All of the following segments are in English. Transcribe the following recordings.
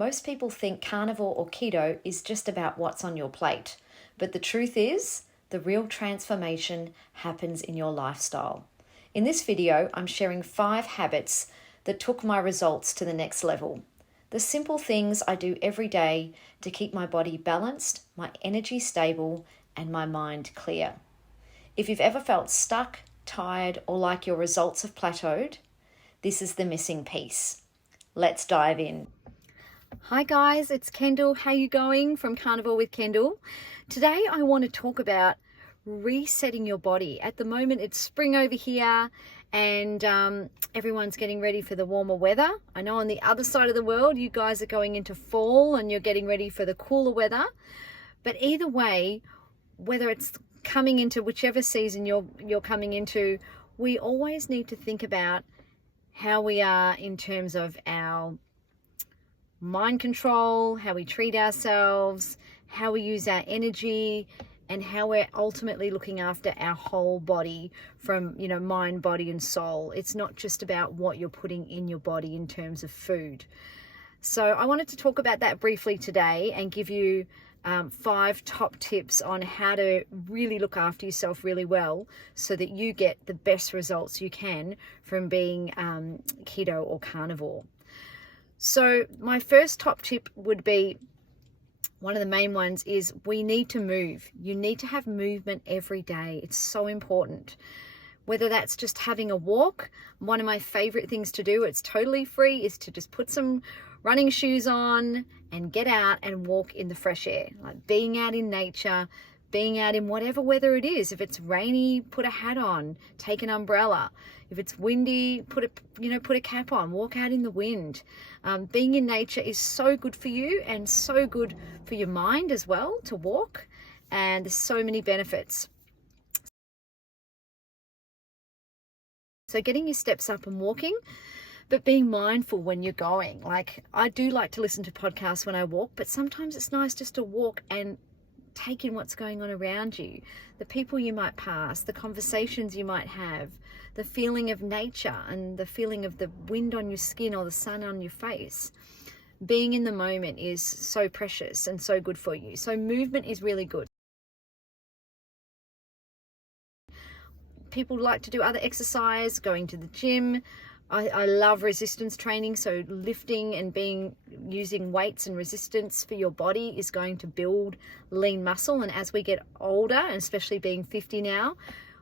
Most people think carnivore or keto is just about what's on your plate, but the truth is, the real transformation happens in your lifestyle. In this video, I'm sharing 5 habits that took my results to the next level. The simple things I do every day to keep my body balanced, my energy stable, and my mind clear. If you've ever felt stuck, tired, or like your results have plateaued, this is the missing piece. Let's dive in. Hi guys, it's Kendall. How you going from Carnivore with Kendall? Today I want to talk about resetting your body. At the moment it's spring over here and everyone's getting ready for the warmer weather. I know on the other side of the world you guys are going into fall and you're getting ready for the cooler weather. But either way, whether it's coming into whichever season you're coming into, we always need to think about how we are in terms of our mind control, how we treat ourselves, how we use our energy, and how we're ultimately looking after our whole body from, mind, body, and soul. It's not just about what you're putting in your body in terms of food. So I wanted to talk about that briefly today and give you 5 top tips on how to really look after yourself really well so that you get the best results you can from being keto or carnivore. So my first top tip would be, one of the main ones is we need to move. You need to have movement every day. It's so important. Whether that's just having a walk, one of my favorite things to do, it's totally free, is to just put some running shoes on and get out and walk in the fresh air. Like being out in nature, being out in whatever weather it is. If it's rainy, put a hat on, take an umbrella. If it's windy, put a cap on, walk out in the wind. Being in nature is so good for you and so good for your mind as well to walk. And there's so many benefits. So getting your steps up and walking, but being mindful when you're going. Like, I do like to listen to podcasts when I walk, but sometimes it's nice just to walk and take in what's going on around you, the people you might pass, the conversations you might have, the feeling of nature and the feeling of the wind on your skin or the sun on your face. Being in the moment is so precious and so good for you. So movement is really good. People like to do other exercise, going to the gym. I love resistance training, so lifting and using weights and resistance for your body is going to build lean muscle. And as we get older, and especially being 50 now,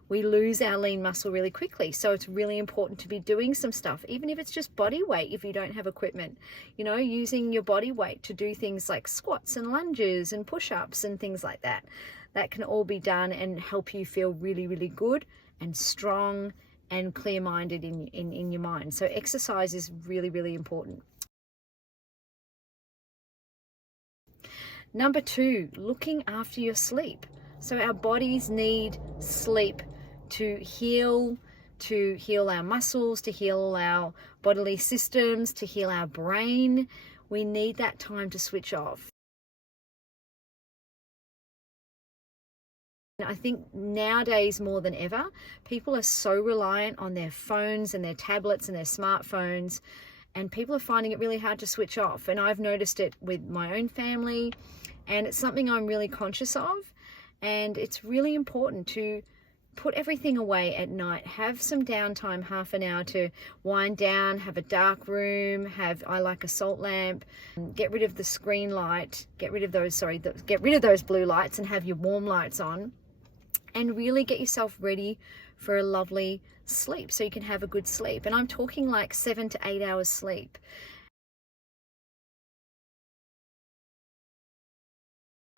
we lose our lean muscle really quickly. So it's really important to be doing some stuff, even if it's just body weight. If you don't have equipment, using your body weight to do things like squats and lunges and push-ups and things like that. That can all be done and help you feel really, really good and strong and clear-minded in your mind. So exercise is really, really important. Number 2, looking after your sleep. So our bodies need sleep to heal our muscles, to heal our bodily systems, to heal our brain. We need that time to switch off. I think nowadays more than ever, people are so reliant on their phones and their tablets and their smartphones, and people are finding it really hard to switch off. And I've noticed it with my own family, and it's something I'm really conscious of. And it's really important to put everything away at night. Have some downtime, half an hour to wind down, have a dark room, I like a salt lamp, get rid of the screen light, get rid of those blue lights and have your warm lights on. And really get yourself ready for a lovely sleep so you can have a good sleep. And I'm talking like 7 to 8 hours sleep.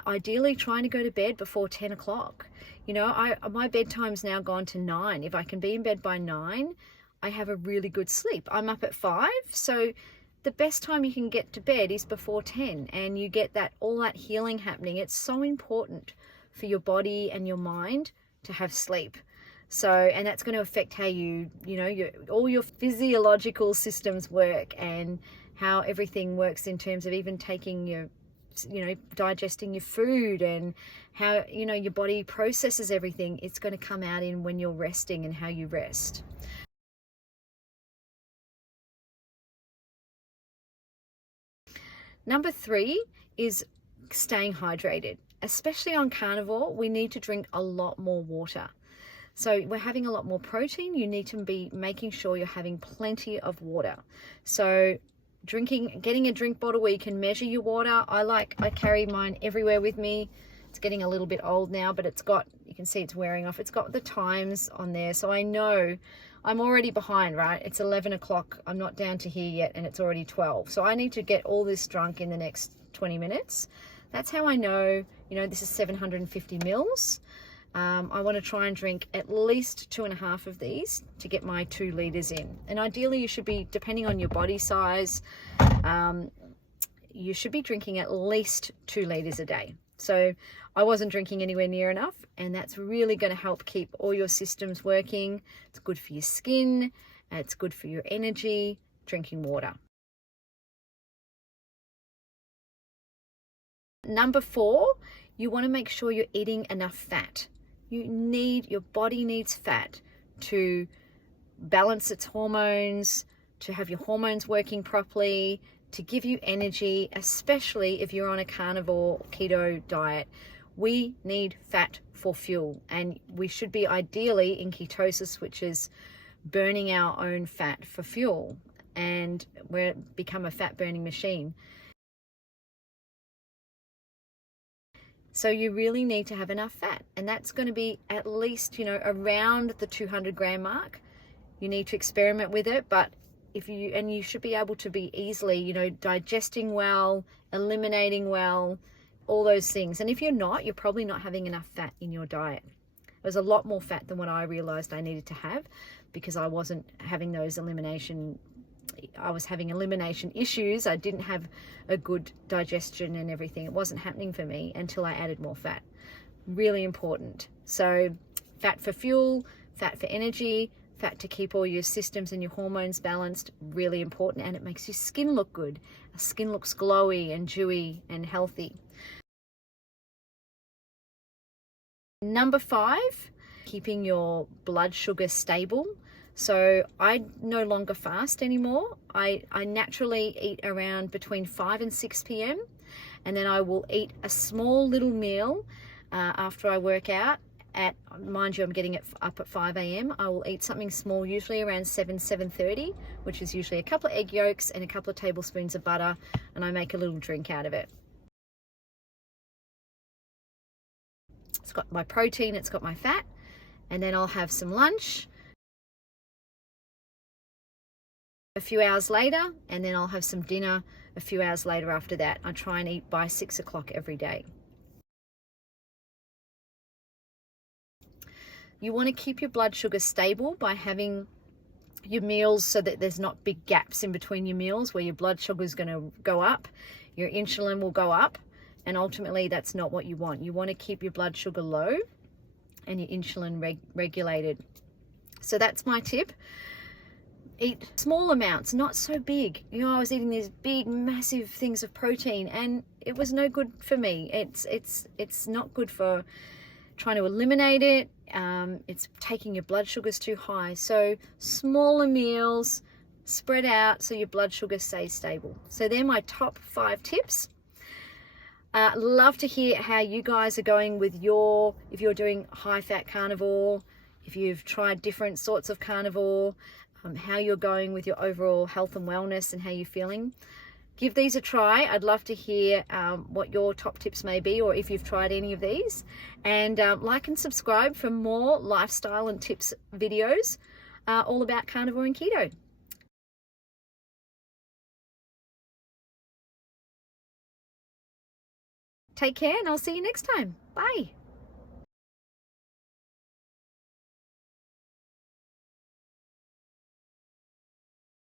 Ideally trying to go to bed before 10 o'clock. My bedtime's now gone to 9. If I can be in bed by 9, I have a really good sleep. I'm up at 5, so the best time you can get to bed is before 10, and you get all that healing happening. It's so important for your body and your mind to have sleep. So, and that's going to affect how all your physiological systems work and how everything works in terms of even taking your, digesting your food and how, your body processes everything. It's going to come out in when you're resting and how you rest. Number 3 is staying hydrated. Especially on carnivore, we need to drink a lot more water. So we're having a lot more protein. You need to be making sure you're having plenty of water. So getting a drink bottle where you can measure your water. I carry mine everywhere with me. It's getting a little bit old now, but it's got, you can see it's wearing off. It's got the times on there. So I know I'm already behind, right? It's 11 o'clock. I'm not down to here yet, and it's already 12. So I need to get all this drunk in the next 20 minutes. That's how I know, this is 750 mils. I want to try and drink at least 2.5 of these to get my 2 liters in. And ideally you should be, depending on your body size, you should be drinking at least 2 liters a day. So I wasn't drinking anywhere near enough, and that's really going to help keep all your systems working. It's good for your skin, it's good for your energy, drinking water. Number 4, you want to make sure you're eating enough fat. Your body needs fat to balance its hormones, to have your hormones working properly, to give you energy, especially if you're on a carnivore keto diet. We need fat for fuel, and we should be ideally in ketosis, which is burning our own fat for fuel, and we're become a fat burning machine. So you really need to have enough fat, and that's going to be at least, around the 200 gram mark. You need to experiment with it, but you should be able to be easily, digesting well, eliminating well, all those things. And if you're not, you're probably not having enough fat in your diet. There's a lot more fat than what I realized I needed to have, because I wasn't having I was having elimination issues. I didn't have a good digestion and everything. It wasn't happening for me until I added more fat. Really important. So fat for fuel, fat for energy, fat to keep all your systems and your hormones balanced, really important. And it makes your skin look good. Our skin looks glowy and dewy and healthy. Number 5, keeping your blood sugar stable. So I no longer fast anymore. I naturally eat around between 5 and 6 p.m. and then I will eat a small little meal after I work out. Mind you, I'm getting it up at 5 a.m. I will eat something small, usually around 7:30, which is usually a couple of egg yolks and a couple of tablespoons of butter, and I make a little drink out of it. It's got my protein, it's got my fat, and then I'll have some lunch a few hours later, and then I'll have some dinner a few hours later after that. I try and eat by 6 o'clock every day. You want to keep your blood sugar stable by having your meals so that there's not big gaps in between your meals where your blood sugar is going to go up, your insulin will go up, and ultimately that's not what you want. You want to keep your blood sugar low and your insulin regulated. So that's my tip. Eat small amounts, not so big. I was eating these big, massive things of protein, and it was no good for me. It's not good for trying to eliminate it. It's taking your blood sugars too high. So smaller meals, spread out so your blood sugar stays stable. So they're my top 5 tips. Love to hear how you guys are going with if you're doing high fat carnivore, if you've tried different sorts of carnivore, how you're going with your overall health and wellness and how you're feeling. Give these a try. I'd love to hear what your top tips may be, or if you've tried any of these. And like and subscribe for more lifestyle and tips videos all about carnivore and keto. Take care, and I'll see you next time. Bye.